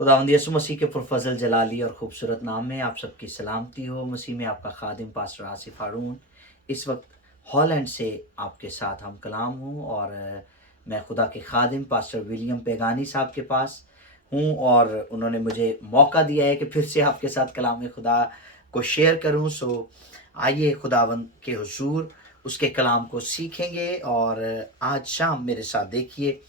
खुदावंद यसु मसीह के पुरफजल जलाली और ख़ूबसूरत नाम में आप सबकी सलामती हो। मसीह में आपका खादिम पास्टर आसिफ हारून इस वक्त हॉलैंड से आपके साथ हम कलाम हूँ और मैं खुदा के खादिम पास्टर विलियम पेगानी साहब के पास हूँ और उन्होंने मुझे मौका दिया है कि फिर से आपके साथ कलाम खुदा को शेयर करूँ। सो आइए खुदावंद के हुजूर उसके कलाम को सीखेंगे। और आज शाम मेरे साथ देखिए,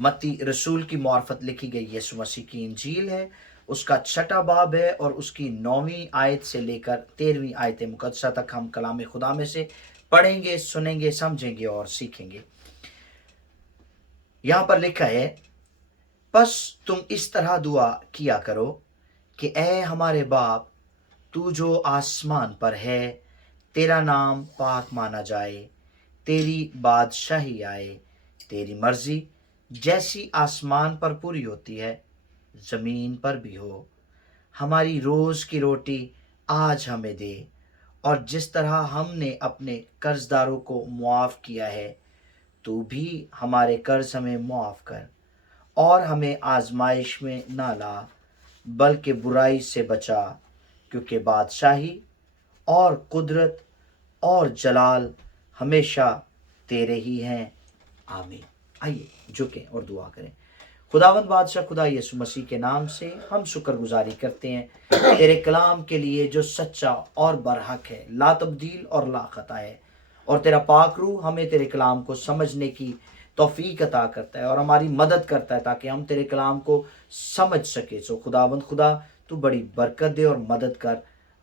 मत्ती रसूल की मार्फत लिखी गई यीशु मसीह की इंजील है, उसका 6वां बाब है और उसकी 9वीं आयत से लेकर 13वीं आयत मुकद्दसा तक हम कलाम खुदा में से पढ़ेंगे, सुनेंगे, समझेंगे और सीखेंगे। यहाँ पर लिखा है, बस तुम इस तरह दुआ किया करो कि ऐ हमारे बाप, तू जो आसमान पर है, तेरा नाम पाक माना जाए, तेरी बादशाही आए, तेरी मर्जी जैसी आसमान पर पूरी होती है जमीन पर भी हो। हमारी रोज की रोटी आज हमें दे, और जिस तरह हमने अपने कर्जदारों को मुआफ किया है, तू भी हमारे कर्ज हमें मुआफ कर, और हमें आजमाइश में ना ला, बल्कि बुराई से बचा, क्योंकि बादशाही और कुदरत और जलाल हमेशा तेरे ही हैं। आमीन। आइए झुकें और दुआ करें। खुदावंद बादशाह खुदा यीशु मसीह के नाम से हम शुक्रगुजारी करते हैं तेरे कलाम के लिए जो सच्चा और बरहक है, ला तब्दील और ला खता है, और तेरा पाक रूह हमें तेरे कलाम को समझने की तौफीक अता करता है और हमारी मदद करता है ताकि हम तेरे कलाम को समझ सके। सो खुदावंद खुदा तू बड़ी बरकत दे और मदद कर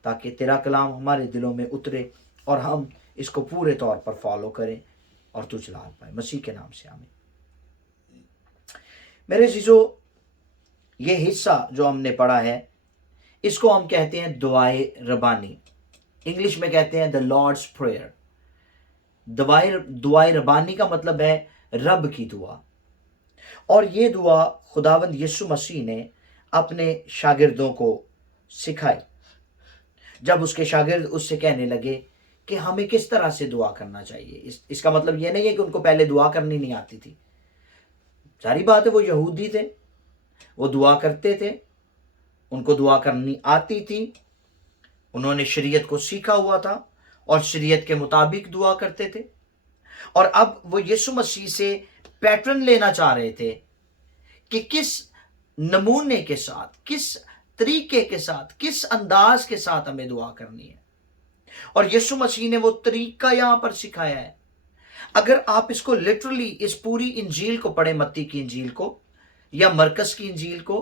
ताकि तेरा कलाम हमारे दिलों में उतरे और हम इसको पूरे तौर पर फॉलो करें और तू जलाल पाए। मसीह के नाम से आमीन। मेरे जीजो, ये हिस्सा जो हमने पढ़ा है इसको हम कहते हैं दुआए रबानी। इंग्लिश में कहते हैं द लॉर्ड्स प्रेयर। दुआए रबानी का मतलब है रब की दुआ। और ये दुआ खुदावंद यीशु मसीह ने अपने शागिर्दों को सिखाई जब उसके शागिर्द उससे कहने लगे कि हमें किस तरह से दुआ करना चाहिए। इसका मतलब ये नहीं है कि उनको पहले दुआ करनी नहीं आती थी। सारी बात है, वो यहूदी थे, वो दुआ करते थे, उनको दुआ करनी आती थी, उन्होंने शरीयत को सीखा हुआ था और शरीयत के मुताबिक दुआ करते थे। और अब वो यीशु मसीह से पैटर्न लेना चाह रहे थे कि किस नमूने के साथ, किस तरीके के साथ, किस अंदाज के साथ हमें दुआ करनी है। और यीशु मसीह ने वो तरीका यहां पर सिखाया है। अगर आप इसको लिटरली इस पूरी इंजील को पढ़े, मत्ती की इंजील को या मरकस की इंजील को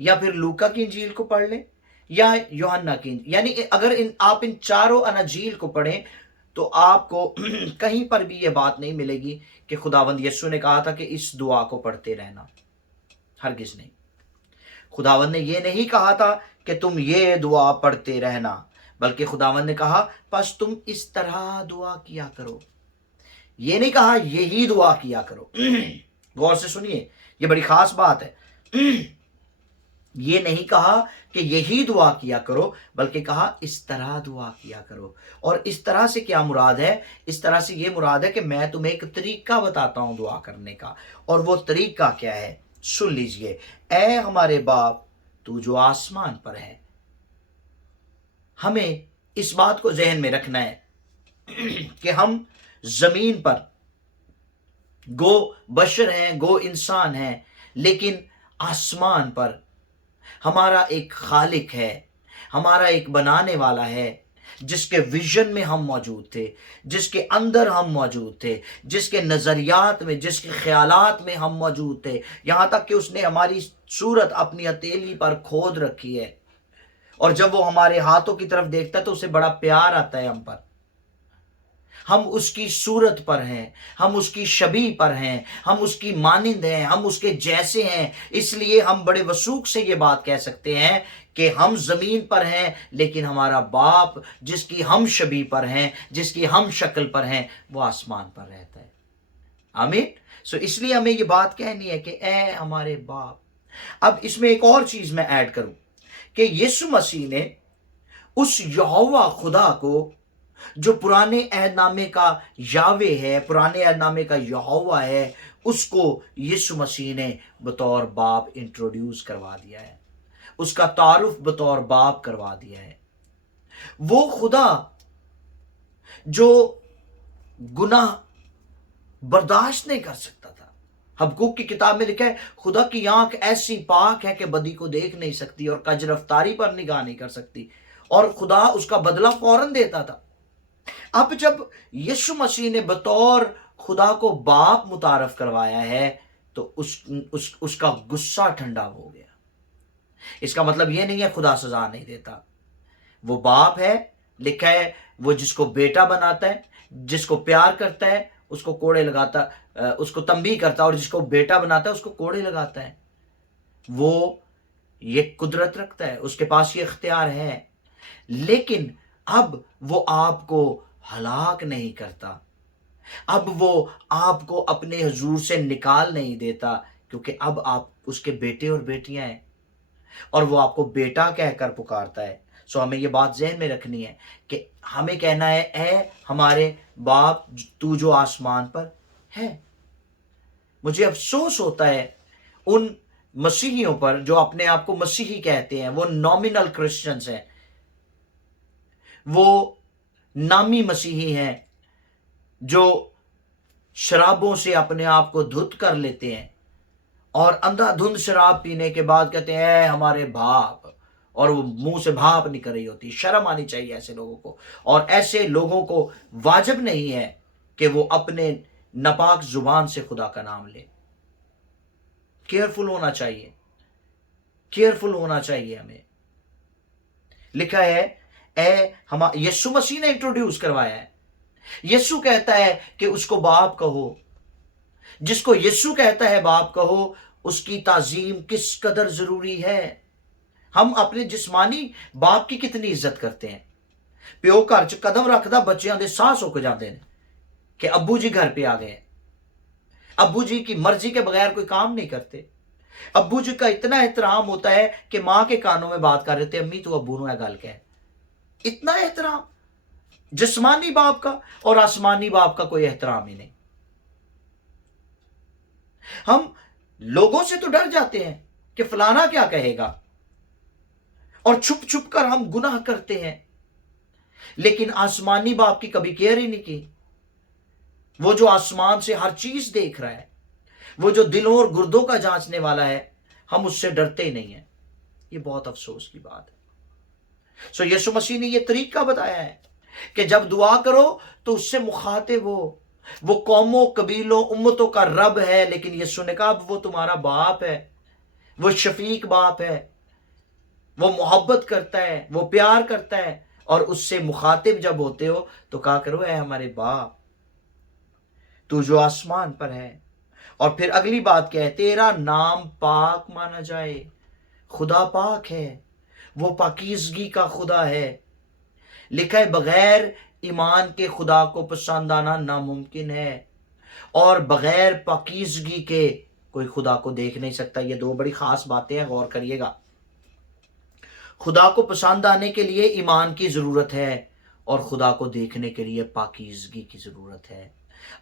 या फिर लूका की इंजील को पढ़ लें या यूहन्ना की, यानी अगर आप इन चारों अनाजील को पढ़ें तो आपको कहीं पर भी ये बात नहीं मिलेगी कि खुदावंद यीशु ने कहा था कि इस दुआ को पढ़ते रहना। हरगिज नहीं। खुदावंद ने ये नहीं कहा था कि तुम ये दुआ पढ़ते रहना, बल्कि खुदावंद ने कहा बस तुम इस तरह दुआ किया करो। ये नहीं कहा यही दुआ किया करो। गौर से सुनिए, ये बड़ी खास बात है। ये नहीं कहा कि यही दुआ किया करो, बल्कि कहा इस तरह दुआ किया करो। और इस तरह से क्या मुराद है? इस तरह से ये मुराद है कि मैं तुम्हें एक तरीका बताता हूं दुआ करने का। और वो तरीका क्या है? सुन लीजिए। ऐ हमारे बाप, तू जो आसमान पर है। हमें इस बात को जहन में रखना है कि हम जमीन पर गो बशर हैं, गो इंसान हैं, लेकिन आसमान पर हमारा एक खालिक है, हमारा एक बनाने वाला है, जिसके विजन में हम मौजूद थे, जिसके अंदर हम मौजूद थे, जिसके नजरियात में, जिसके ख्यालात में हम मौजूद थे। यहां तक कि उसने हमारी सूरत अपनी हथेली पर खोद रखी है। और जब वो हमारे हाथों की तरफ देखता है तो उसे बड़ा प्यार आता है हम पर। हम उसकी सूरत पर हैं, हम उसकी शबीह पर हैं, हम उसकी मानिंद हैं, हम उसके जैसे हैं। इसलिए हम बड़े वसूख से ये बात कह सकते हैं कि हम जमीन पर हैं, लेकिन हमारा बाप जिसकी हम शबीह पर हैं, जिसकी हम शक्ल पर हैं, वो आसमान पर रहता है। आमीन। सो इसलिए हमें ये बात कहनी है कि ऐ हमारे बाप। अब इसमें एक और चीज मैं ऐड करूं कि यीशु मसीह ने उस यहोवा खुदा को, जो पुराने अहदनामे का यावे है, पुराने अहदनामे का यहोवा है, उसको यीशु मसीह ने बतौर बाप इंट्रोड्यूस करवा दिया है। اس کا تعارف بطور باپ کروا دیا ہے۔ وہ خدا جو گناہ برداشت نہیں کر سکتا تھا، حبقوق کی کتاب میں لکھا ہے خدا کی آنکھ ایسی پاک ہے کہ بدی کو دیکھ نہیں سکتی اور کج رفتاری پر نگاہ نہیں کر سکتی، اور خدا اس کا بدلہ فوراً دیتا تھا۔ اب جب یسوع مسیح نے بطور خدا کو باپ متعارف کروایا ہے تو اس کا غصہ ٹھنڈا ہو گیا۔ اس کا مطلب یہ نہیں ہے خدا سزا نہیں دیتا، وہ باپ ہے، لکھا ہے وہ جس کو بیٹا بناتا ہے، جس کو پیار کرتا ہے اس کو کوڑے لگاتا، اس کو تنبیہ کرتا ہے، اور جس کو بیٹا بناتا ہے اس کو کوڑے لگاتا ہے۔ وہ یہ قدرت رکھتا ہے، اس کے پاس یہ اختیار ہے، لیکن اب وہ آپ کو ہلاک نہیں کرتا، اب وہ آپ کو اپنے حضور سے نکال نہیں دیتا، کیونکہ اب آپ اس کے بیٹے اور بیٹیاں ہیں، اور وہ آپ کو بیٹا کہہ کر پکارتا ہے۔ سو ہمیں یہ بات ذہن میں رکھنی ہے کہ ہمیں کہنا ہے اے ہمارے باپ تو جو آسمان پر ہے۔ مجھے افسوس ہوتا ہے ان مسیحیوں پر جو اپنے آپ کو مسیحی کہتے ہیں، وہ نومینل کرسچنز ہیں، وہ نامی مسیحی ہیں جو شرابوں سے اپنے آپ کو دھت کر لیتے ہیں اور اندھا دھند شراب پینے کے بعد کہتے ہیں اے ہمارے باپ، اور وہ منہ سے بھاپ نکل رہی ہوتی۔ شرم آنی چاہیے ایسے لوگوں کو، اور ایسے لوگوں کو واجب نہیں ہے کہ وہ اپنے ناپاک زبان سے خدا کا نام لے۔ کیئرفل ہونا چاہیے، کیئرفل ہونا چاہیے ہمیں۔ لکھا ہے یسوع مسیح نے انٹروڈیوس کروایا ہے، یسوع کہتا ہے کہ اس کو باپ کہو۔ جس کو یسوع کہتا ہے باپ کہو، اس کی تعظیم کس قدر ضروری ہے۔ ہم اپنے جسمانی باپ کی کتنی عزت کرتے ہیں۔ پیو گھر چ قدم رکھدا بچیاں دے ساہ سک جاندے ہیں کہ ابو جی گھر پہ آ گئے ہیں۔ ابو جی کی مرضی کے بغیر کوئی کام نہیں کرتے۔ ابو جی کا اتنا احترام ہوتا ہے کہ ماں کے کانوں میں بات کر رہے تھے امی تو ابو نو ہے گل کہ، اتنا احترام جسمانی باپ کا، اور آسمانی باپ کا کوئی احترام ہی نہیں۔ ہم لوگوں سے تو ڈر جاتے ہیں کہ فلانا کیا کہے گا، اور چھپ چھپ کر ہم گناہ کرتے ہیں، لیکن آسمانی باپ کی کبھی کیئر ہی نہیں کی۔ وہ جو آسمان سے ہر چیز دیکھ رہا ہے، وہ جو دلوں اور گردوں کا جانچنے والا ہے، ہم اس سے ڈرتے ہی نہیں ہیں۔ یہ بہت افسوس کی بات ہے۔ سو یسوع مسیح نے یہ طریقہ بتایا ہے کہ جب دعا کرو تو اس سے مخاطب ہو۔ وہ قوموں، قبیلوں، امتوں کا رب ہے، لیکن یسوع نے کہا وہ تمہارا باپ ہے، وہ شفیق باپ ہے، وہ محبت کرتا ہے، وہ پیار کرتا ہے، اور اس سے مخاطب جب ہوتے ہو تو کہا کرو اے ہمارے باپ تو جو آسمان پر ہے۔ اور پھر اگلی بات کیا ہے؟ تیرا نام پاک مانا جائے۔ خدا پاک ہے، وہ پاکیزگی کا خدا ہے۔ لکھا ہے بغیر ایمان کے خدا کو پسند آنا ناممکن ہے، اور بغیر پاکیزگی کے کوئی خدا کو دیکھ نہیں سکتا۔ یہ دو بڑی خاص باتیں ہیں، غور کریے گا۔ خدا کو پسند آنے کے لیے ایمان کی ضرورت ہے، اور خدا کو دیکھنے کے لیے پاکیزگی کی ضرورت ہے۔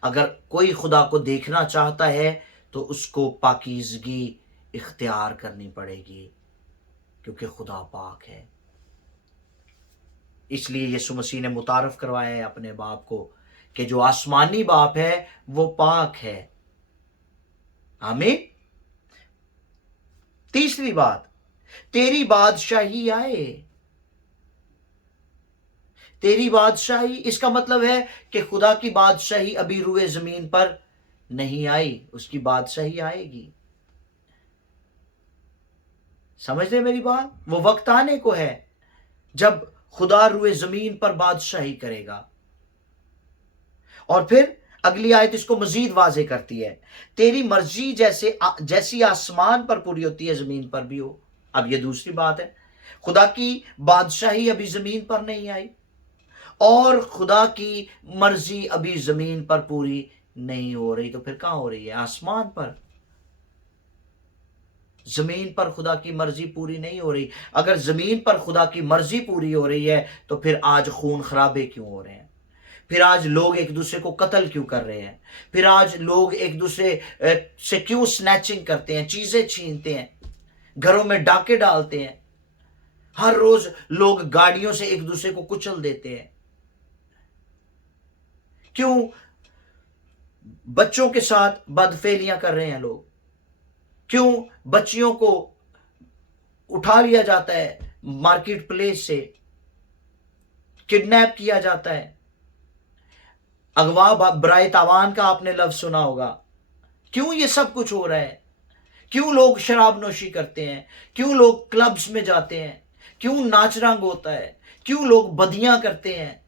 اگر کوئی خدا کو دیکھنا چاہتا ہے تو اس کو پاکیزگی اختیار کرنی پڑے گی، کیونکہ خدا پاک ہے۔ اس لیے یسوع مسیح نے متعارف کروایا ہے اپنے باپ کو کہ جو آسمانی باپ ہے وہ پاک ہے۔ آمین۔ تیسری بات، تیری بادشاہی آئے۔ تیری بادشاہی، اس کا مطلب ہے کہ خدا کی بادشاہی ابھی روئے زمین پر نہیں آئی، اس کی بادشاہی آئے گی۔ سمجھ رہے میری بات؟ وہ وقت آنے کو ہے جب خدا روئے زمین پر بادشاہی کرے گا۔ اور پھر اگلی آیت اس کو مزید واضح کرتی ہے، تیری مرضی جیسی آسمان پر پوری ہوتی ہے زمین پر بھی ہو۔ اب یہ دوسری بات ہے، خدا کی بادشاہی ابھی زمین پر نہیں آئی، اور خدا کی مرضی ابھی زمین پر پوری نہیں ہو رہی، تو پھر کہاں ہو رہی ہے؟ آسمان پر۔ زمین پر خدا کی مرضی پوری نہیں ہو رہی۔ اگر زمین پر خدا کی مرضی پوری ہو رہی ہے تو پھر آج خون خرابے کیوں ہو رہے ہیں؟ پھر آج لوگ ایک دوسرے کو قتل کیوں کر رہے ہیں؟ پھر آج لوگ ایک دوسرے سے کیوں سنیچنگ کرتے ہیں، چیزیں چھینتے ہیں، گھروں میں ڈاکے ڈالتے ہیں؟ हर रोज लोग गाड़ियों से एक दूसरे को कुचल देते हैं। क्यों? बच्चों के साथ बदफेलियां कर रहे हैं लोग। क्यों? बच्चियों को उठा लिया जाता है मार्केट प्लेस से, किडनैप किया जाता है। अगवा बराए तावान का आपने लफ्ज सुना होगा। क्यों ये सब कुछ हो रहा है? क्यों लोग शराब नोशी करते हैं? क्यों लोग क्लब्स में जाते हैं? क्यों नाच रंग होता है? क्यों लोग बदियां करते हैं?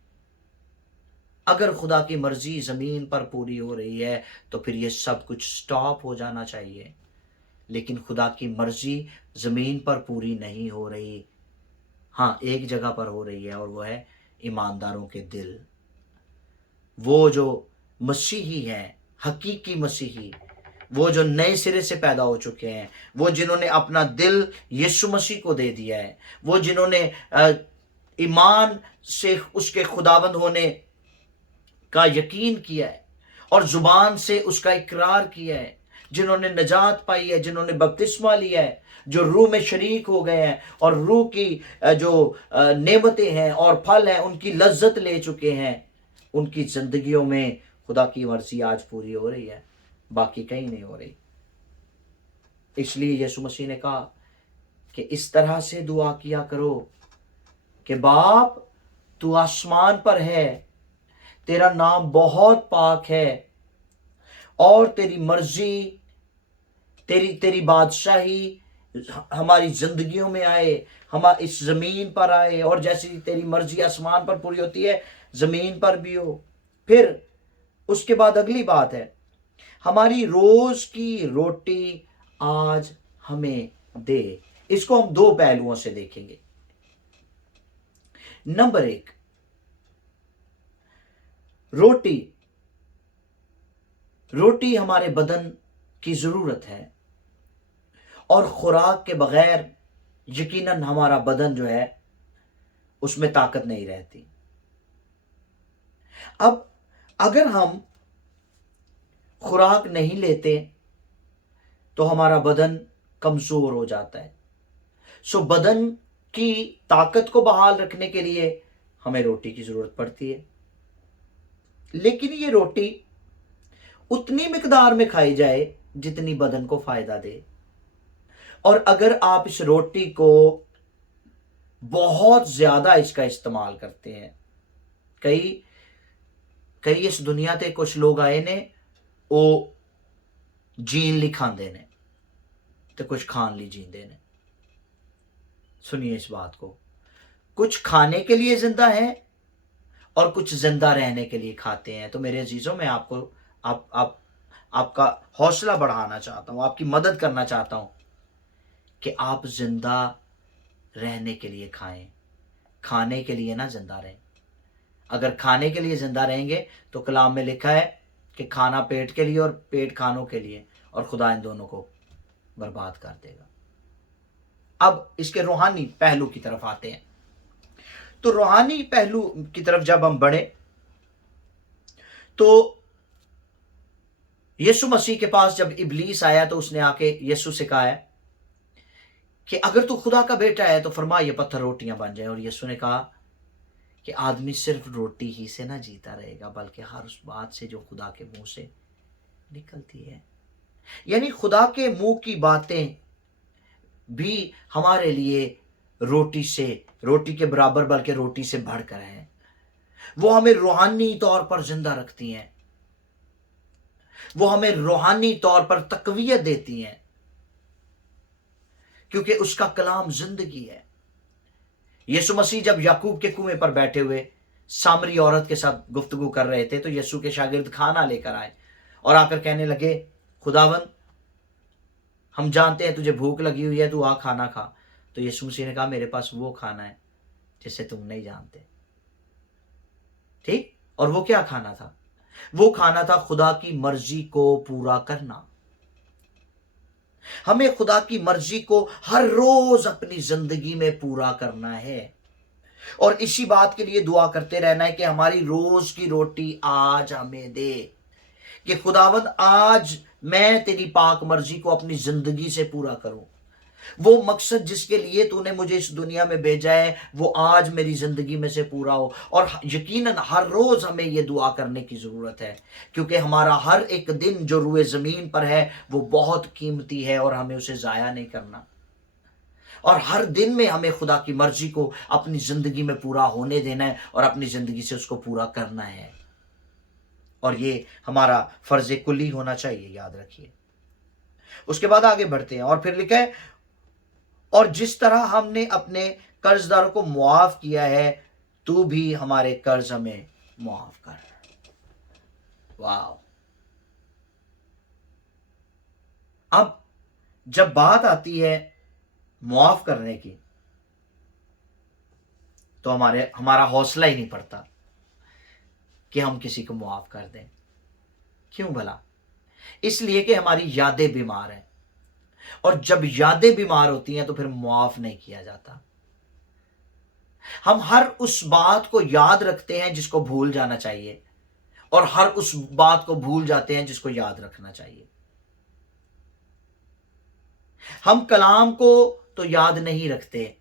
अगर खुदा की मर्जी जमीन पर पूरी हो रही है तो फिर ये सब कुछ स्टॉप हो जाना चाहिए। लेकिन खुदा की मर्जी जमीन पर पूरी नहीं हो रही। हाँ, एक जगह पर हो रही है, और वो है ईमानदारों के दिल। वो जो मसीही हैं, हकीकी मसीही, वो जो नए सिरे से पैदा हो चुके हैं, वो जिन्होंने अपना दिल यीशु मसीह को दे दिया है, वो जिन्होंने ईमान से उसके खुदाबंद होने का यकीन किया है और जुबान से उसका इकरार किया है, जिन्होंने नजात पाई है, जिन्होंने बपतिस्मा लिया है, जो रूह में शरीक हो गए हैं और रूह की जो नेमतें हैं और फल हैं उनकी लज्जत ले चुके हैं, उनकी जिंदगियों में खुदा की मर्जी आज पूरी हो रही है, बाकी कहीं नहीं हो रही। इसलिए यीशु मसीह ने कहा कि इस तरह से दुआ किया करो कि बाप, तू आसमान पर है, तेरा नाम बहुत पाक है, और तेरी मर्जी, तेरी बादशाही हमारी जिंदगियों में आए, हम इस जमीन पर आए, और जैसी तेरी मर्जी आसमान पर पूरी होती है जमीन पर भी हो। फिर उसके बाद अगली बात है, हमारी रोज की रोटी आज हमें दे। इसको हम दो पहलुओं से देखेंगे। नंबर एक, रोटी हमारे बदन की जरूरत है, और खुराक के बगैर यकीनन हमारा बदन जो है उसमें ताकत नहीं रहती। अब अगर हम खुराक नहीं लेते तो हमारा बदन कमजोर हो जाता है। सो बदन की ताकत को बहाल रखने के लिए हमें रोटी की जरूरत पड़ती है, लेकिन ये रोटी उतनी मिकदार में खाई जाए जितनी बदन को फायदा दे। और अगर आप इस रोटी को बहुत ज्यादा इसका इस्तेमाल करते हैं, कई इस दुनिया ते कुछ लोग आए ने, वो जीन ली खांदे ने तो कुछ खान ली जींदे ने। सुनिए इस बात को, कुछ खाने के लिए जिंदा है और कुछ जिंदा रहने के लिए खाते हैं। तो मेरे अजीजों, मैं आपको आपका हौसला बढ़ाना चाहता हूं, आपकी मदद करना चाहता हूं कि आप जिंदा रहने के लिए खाएं, खाने के लिए ना जिंदा रहें। अगर खाने के लिए जिंदा रहेंगे तो कलाम में लिखा है कि खाना पेट के लिए और पेट खानों के लिए, और खुदा इन दोनों को बर्बाद कर देगा। अब इसके रूहानी पहलू की तरफ आते हैं। तो रूहानी पहलू की तरफ जब हम बढ़े तो यीशु मसीह के पास जब इब्लीस आया तो उसने आके यीशु से कहा है कि अगर तू खुदा का बेटा है तो फरमा ये पत्थर रोटियां बन जाए। और यीशु ने कहा कि आदमी सिर्फ रोटी ही से ना जीता रहेगा, बल्कि हर उस बात से जो खुदा के मुंह से निकलती है। यानी खुदा के मुंह की बातें भी हमारे लिए रोटी के बराबर, बल्कि रोटी से बढ़कर है। वो हमें रूहानी तौर पर जिंदा रखती हैं, वो हमें रूहानी तौर पर तकवीयत देती हैं, क्योंकि उसका कलाम जिंदगी है। यीशु मसीह जब याकूब के कुएं पर बैठे हुए सामरी औरत के साथ गुफ्तगू कर रहे थे तो यीशु के शागिर्द खाना लेकर आए और आकर कहने लगे, खुदावन, हम जानते हैं तुझे भूख लगी हुई है, तू आ खाना खा। तो यीशु मसीह ने कहा, मेरे पास वो खाना है जिसे तुम नहीं जानते। ठीक? और वो क्या खाना था? वो खाना था खुदा की मर्जी को पूरा करना। हमें खुदा की मर्जी को हर रोज अपनी जिंदगी में पूरा करना है, और इसी बात के लिए दुआ करते रहना है कि हमारी रोज की रोटी आज हमें दे, कि खुदावंद आज मैं तेरी पाक मर्जी को अपनी जिंदगी से पूरा करूं। वो मकसद जिसके लिए तूने मुझे इस दुनिया में भेजा है वो आज मेरी जिंदगी में से पूरा हो। और यकीनन हर रोज हमें ये दुआ करने की जरूरत है, क्योंकि हमारा हर एक दिन जो रुए जमीन पर है वो बहुत कीमती है और हमें उसे जाया नहीं करना। और हर दिन में हमें खुदा की मर्जी को अपनी जिंदगी में पूरा होने देना है और अपनी जिंदगी से उसको पूरा करना है। और ये हमारा फर्ज कुली होना चाहिए, याद रखिए। उसके बाद आगे बढ़ते हैं और फिर लिखा है, और जिस तरह हमने अपने कर्जदारों को मुआफ किया है तू भी हमारे कर्ज हमें मुआफ कर। वाह! अब जब बात आती है मुआफ करने की तो हमारा हौसला ही नहीं पड़ता कि हम किसी को मुआफ कर दें। क्यों भला? इसलिए कि हमारी यादें बीमार हैं, और जब यादें बीमार होती हैं तो फिर मुआफ नहीं किया जाता। हम हर उस बात को याद रखते हैं जिसको भूल जाना चाहिए, और हर उस बात को भूल जाते हैं जिसको याद रखना चाहिए। हम कलाम को तो याद नहीं रखते,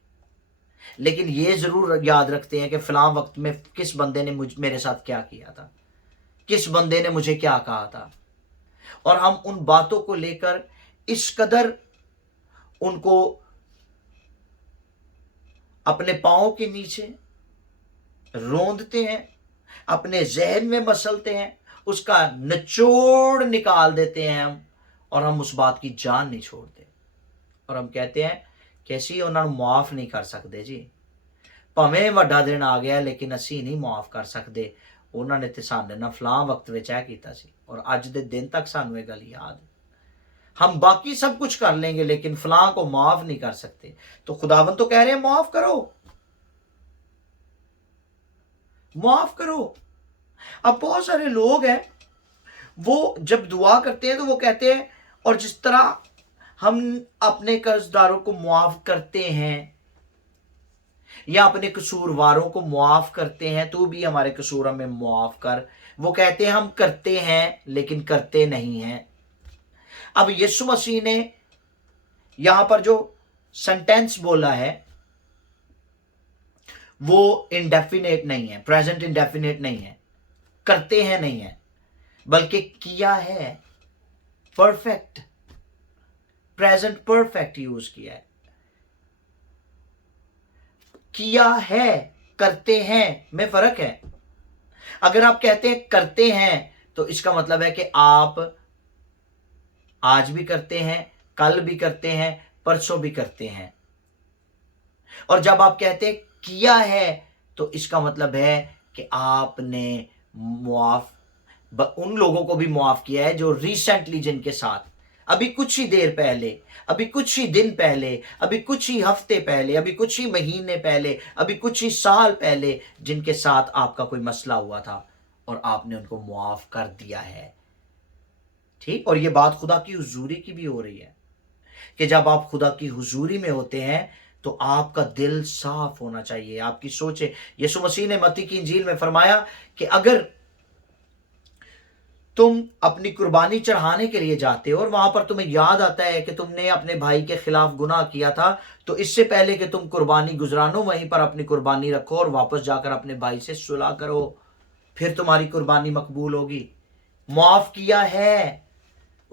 लेकिन ये जरूर याद रखते हैं कि फलां वक्त में किस बंदे ने मेरे साथ क्या किया था, किस बंदे ने मुझे क्या कहा था। और हम उन बातों को लेकर इस कदर उनको अपने पांव के नीचे रोंदते हैं, अपने जहन में मसलते हैं, उसका निचोड़ निकाल देते हैं हम, और हम उस बात की जान नहीं छोड़ते। और हम कहते हैं कैसी उन्होंने मुआफ नहीं कर सकते जी, भावें वड्डा दिन आ गया लेकिन असी नहीं मुआफ कर सकते, उन्होंने तो साडे नाल फलां वक्त विच ऐ कीता सी और अज दे दिन तक सानू ये गल याद। हम बाकी सब कुछ कर लेंगे लेकिन फलां को माफ नहीं कर सकते। तो खुदावन तो कह रहे हैं माफ करो, माफ करो। अब बहुत सारे लोग हैं वो जब दुआ करते हैं तो वो कहते हैं, और जिस तरह हम अपने कर्जदारों को मुआफ करते हैं या अपने कसूरवारों को मुआफ करते हैं, तू भी हमारे कसूर हमें मुआफ कर। वो कहते हैं हम करते हैं लेकिन करते नहीं हैं। अब यीशु मसीह ने यहां पर जो सेंटेंस बोला है वो इंडेफिनेट नहीं है, प्रेजेंट इंडेफिनेट नहीं है, करते हैं नहीं है, बल्कि किया है, परफेक्ट, प्रेजेंट परफेक्ट यूज किया है। किया है, करते हैं में फर्क है। अगर आप कहते हैं करते हैं तो इसका मतलब है कि आप आज भी करते हैं, कल भी करते हैं, परसों भी करते हैं। और जब आप कहते हैं किया है तो इसका मतलब है कि आपने मुआफ उन लोगों को भी मुआफ किया है जो रिसेंटली, जिनके साथ अभी कुछ ही देर पहले, अभी कुछ ही दिन पहले, अभी कुछ ही हफ्ते पहले, अभी कुछ ही महीने पहले, अभी कुछ ही साल पहले जिनके साथ आपका कोई मसला हुआ था और आपने उनको मुआफ कर दिया है। ठीक? और ये बात खुदा की हुजूरी की भी हो रही है कि जब आप खुदा की हुजूरी में होते हैं तो आपका दिल साफ होना चाहिए, आपकी सोचें। यीशु मसीह ने मत्ती की इंजील में फरमाया कि अगर तुम अपनी कुर्बानी चढ़ाने के लिए जाते हो और वहां पर तुम्हें याद आता है कि तुमने अपने भाई के खिलाफ गुनाह किया था, तो इससे पहले कि तुम कुर्बानी गुजरानो वहीं पर अपनी कुर्बानी रखो और वापस जाकर अपने भाई से सुलह करो, फिर तुम्हारी कुर्बानी मकबूल होगी। मुआफ किया है,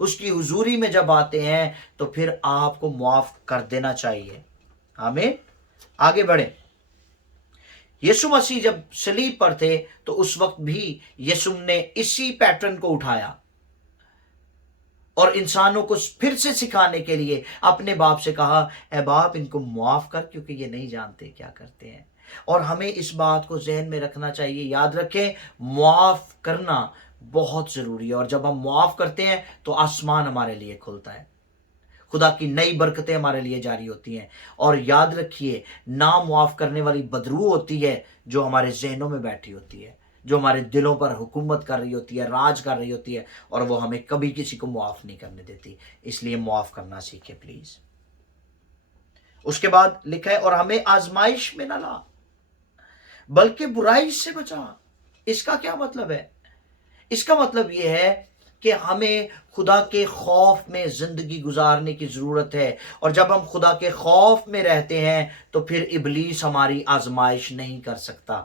उसकी हुजूरी में जब आते हैं तो फिर आपको मुआफ कर देना चाहिए। आमीन। आगे बढ़े। यीशु मसीह जब सलीब पर थे तो उस वक्त भी यीशु ने इसी पैटर्न को उठाया और इंसानों को फिर से सिखाने के लिए अपने बाप से कहा, ए बाप इनको मुआफ कर क्योंकि ये नहीं जानते क्या करते हैं। और हमें इस बात को जहन में रखना चाहिए, याद रखें, मुआफ करना बहुत जरूरी है। और जब हम मुआफ करते हैं तो आसमान हमारे लिए खुलता है, खुदा की नई बरकतें हमारे लिए जारी होती हैं। और याद रखिए, ना मुआफ करने वाली बदरू होती है जो हमारे जहनों में बैठी होती है, जो हमारे दिलों पर हुकूमत कर रही होती है, राज कर रही होती है, और वो हमें कभी किसी को मुआफ नहीं करने देती। इसलिए मुआफ करना सीखे प्लीज। उसके बाद लिखा है, और हमें आजमाइश में ना ला बल्कि बुराई से बचा। इसका क्या मतलब है? इसका मतलब यह है کہ ہمیں خدا کے خوف میں زندگی گزارنے کی ضرورت ہے، اور جب ہم خدا کے خوف میں رہتے ہیں تو پھر ابلیس ہماری آزمائش نہیں کر سکتا،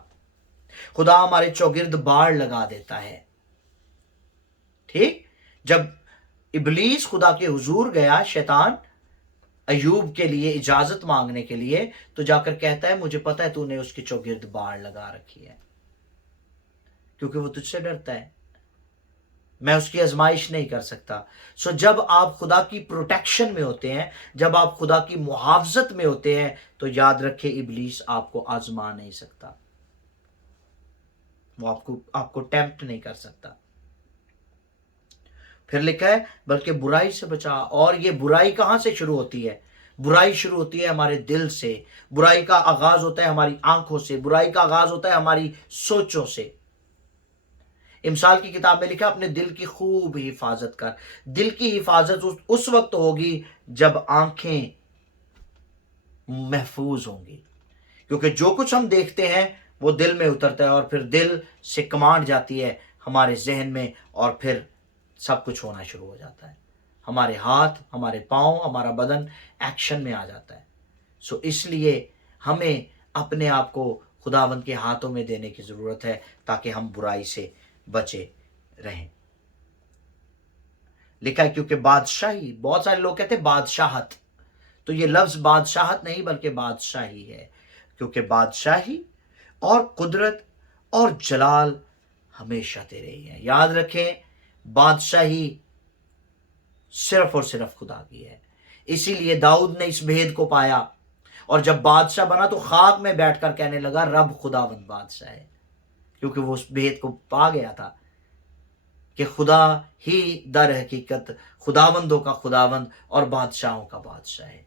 خدا ہمارے چوگرد باڑ لگا دیتا ہے۔ ٹھیک، جب ابلیس خدا کے حضور گیا، شیطان ایوب کے لیے اجازت مانگنے کے لیے، تو جا کر کہتا ہے مجھے پتا ہے تو نے اس کے چوگرد باڑ لگا رکھی ہے، کیونکہ وہ تجھ سے ڈرتا ہے، میں اس کی آزمائش نہیں کر سکتا۔ سو جب آپ خدا کی پروٹیکشن میں ہوتے ہیں، جب آپ خدا کی محافظت میں ہوتے ہیں، تو یاد رکھے ابلیس آپ کو آزما نہیں سکتا، وہ آپ کو ٹیمپٹ نہیں کر سکتا۔ پھر لکھا ہے بلکہ برائی سے بچا، اور یہ برائی کہاں سے شروع ہوتی ہے؟ برائی شروع ہوتی ہے ہمارے دل سے، برائی کا آغاز ہوتا ہے ہماری آنکھوں سے، برائی کا آغاز ہوتا ہے ہماری سوچوں سے۔ امثال کی کتاب میں لکھا اپنے دل کی خوب حفاظت کر۔ دل کی حفاظت اس وقت ہوگی جب آنکھیں محفوظ ہوں گی، کیونکہ جو کچھ ہم دیکھتے ہیں وہ دل میں اترتا ہے، اور پھر دل سے کمانڈ جاتی ہے ہمارے ذہن میں، اور پھر سب کچھ ہونا شروع ہو جاتا ہے، ہمارے ہاتھ، ہمارے پاؤں، ہمارا بدن ایکشن میں آ جاتا ہے۔ سو اس لیے ہمیں اپنے آپ کو خداوند کے ہاتھوں میں دینے کی ضرورت ہے تاکہ ہم برائی سے بچے رہیں۔ لکھا ہے کیونکہ بادشاہی، بہت سارے لوگ کہتے ہیں بادشاہت، تو یہ لفظ بادشاہت نہیں بلکہ بادشاہی ہے، کیونکہ بادشاہی اور قدرت اور جلال ہمیشہ تیرے ہی ہیں۔ یاد رکھیں بادشاہی صرف اور صرف خدا کی ہے، اسی لیے داؤد نے اس بھید کو پایا، اور جب بادشاہ بنا تو خاک میں بیٹھ کر کہنے لگا رب خداوند بادشاہ ہے، کیونکہ وہ اس بھید کو پا گیا تھا کہ خدا ہی در حقیقت خداوندوں کا خداوند اور بادشاہوں کا بادشاہ ہے،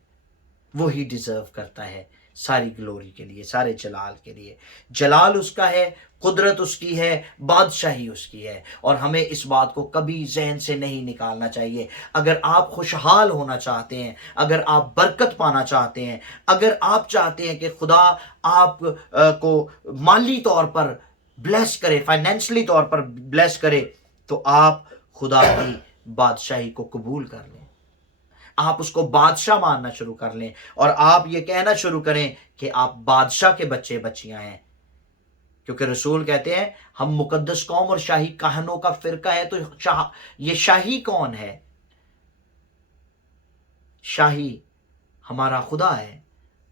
وہی ڈیزرو کرتا ہے ساری گلوری کے لیے، سارے جلال کے لیے۔ جلال اس کا ہے، قدرت اس کی ہے، بادشاہی اس کی ہے، اور ہمیں اس بات کو کبھی ذہن سے نہیں نکالنا چاہیے۔ اگر آپ خوشحال ہونا چاہتے ہیں، اگر آپ برکت پانا چاہتے ہیں، اگر آپ چاہتے ہیں کہ خدا آپ کو مالی طور پر بلیس کرے، فائنینشلی طور پر بلیس کرے، تو آپ خدا کی بادشاہی کو قبول کر لیں، آپ اس کو بادشاہ ماننا شروع کر لیں، اور آپ یہ کہنا شروع کریں کہ آپ بادشاہ کے بچے بچیاں ہیں، کیونکہ رسول کہتے ہیں ہم مقدس قوم اور شاہی کہنوں کا فرقہ ہے۔ تو یہ شاہی کون ہے؟ شاہی ہمارا خدا ہے،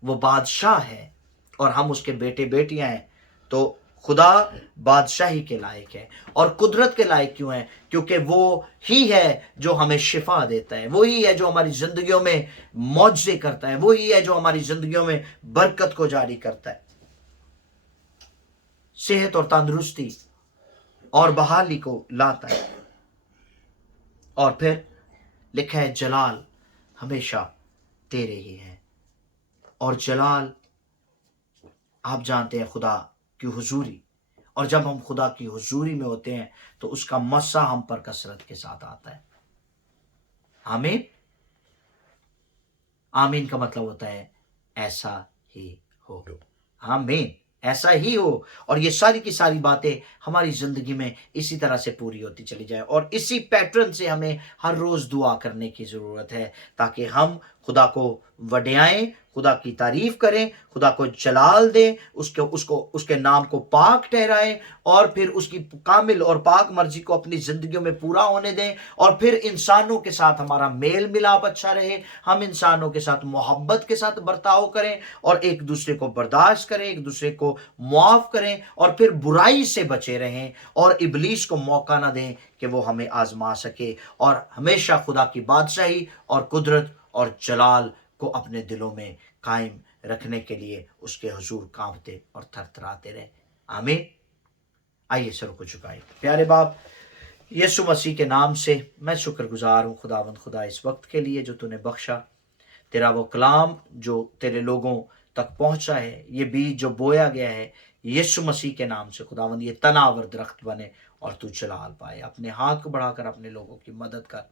وہ بادشاہ ہے، اور ہم اس کے بیٹے بیٹیاں ہیں۔ تو خدا بادشاہی کے لائق ہے، اور قدرت کے لائق کیوں ہے؟ کیونکہ وہ ہی ہے جو ہمیں شفا دیتا ہے، وہی ہے جو ہماری زندگیوں میں معجزے کرتا ہے، وہی ہے جو ہماری زندگیوں میں برکت کو جاری کرتا ہے، صحت اور تندرستی اور بحالی کو لاتا ہے۔ اور پھر لکھا ہے جلال ہمیشہ تیرے ہی ہے، اور جلال آپ جانتے ہیں خدا کی حضوری، اور جب ہم خدا کی حضوری میں ہوتے ہیں تو اس کا مسا ہم پر کثرت کے ساتھ آتا ہے۔ آمین۔ آمین کا مطلب ہوتا ہے ایسا ہی ہو، آمین، ایسا ہی ہو، اور یہ ساری کی ساری باتیں ہماری زندگی میں اسی طرح سے پوری ہوتی چلی جائیں، اور اسی پیٹرن سے ہمیں ہر روز دعا کرنے کی ضرورت ہے تاکہ ہم خدا کو وڈیائیں، خدا کی تعریف کریں، خدا کو جلال دیں، اس کے نام کو پاک ٹھہرائیں، اور پھر اس کی کامل اور پاک مرضی کو اپنی زندگیوں میں پورا ہونے دیں، اور پھر انسانوں کے ساتھ ہمارا میل ملاپ اچھا رہے، ہم انسانوں کے ساتھ محبت کے ساتھ برتاؤ کریں، اور ایک دوسرے کو برداشت کریں، ایک دوسرے کو معاف کریں، اور پھر برائی سے بچے رہیں، اور ابلیس کو موقع نہ دیں کہ وہ ہمیں آزما سکے، اور ہمیشہ خدا کی بادشاہی اور قدرت اور جلال کو اپنے دلوں میں قائم رکھنے کے لیے اس کے حضور کانپتے اور تھر تھراتے رہے۔ آمین۔ آئیے سروں کو جھکائیں۔ پیارے باپ یسوع مسیح کے نام سے میں شکر گزار ہوں خداوند خدا اس وقت کے لیے جو تو نے بخشا، تیرا وہ کلام جو تیرے لوگوں تک پہنچا ہے، یہ بیج جو بویا گیا ہے یسوع مسیح کے نام سے خداوند یہ تناور درخت بنے اور تو جلال پائے۔ اپنے ہاتھ کو بڑھا کر اپنے لوگوں کی مدد کر،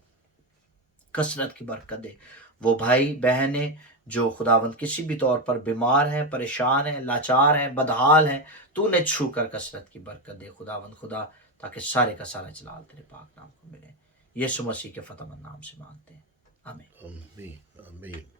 کثرت کی برکت دے۔ وہ بھائی بہنیں جو خداوند کسی بھی طور پر بیمار ہیں، پریشان ہیں، لاچار ہیں، بدحال ہیں، تو انہیں چھو کر کثرت کی برکت دے خداوند خدا، تاکہ سارے کا سارا جلال تیرے پاک نام کو ملے۔ یسوع مسیح کے فتح مند نام سے مانگتے ہیں، آمین۔ آمین آمین۔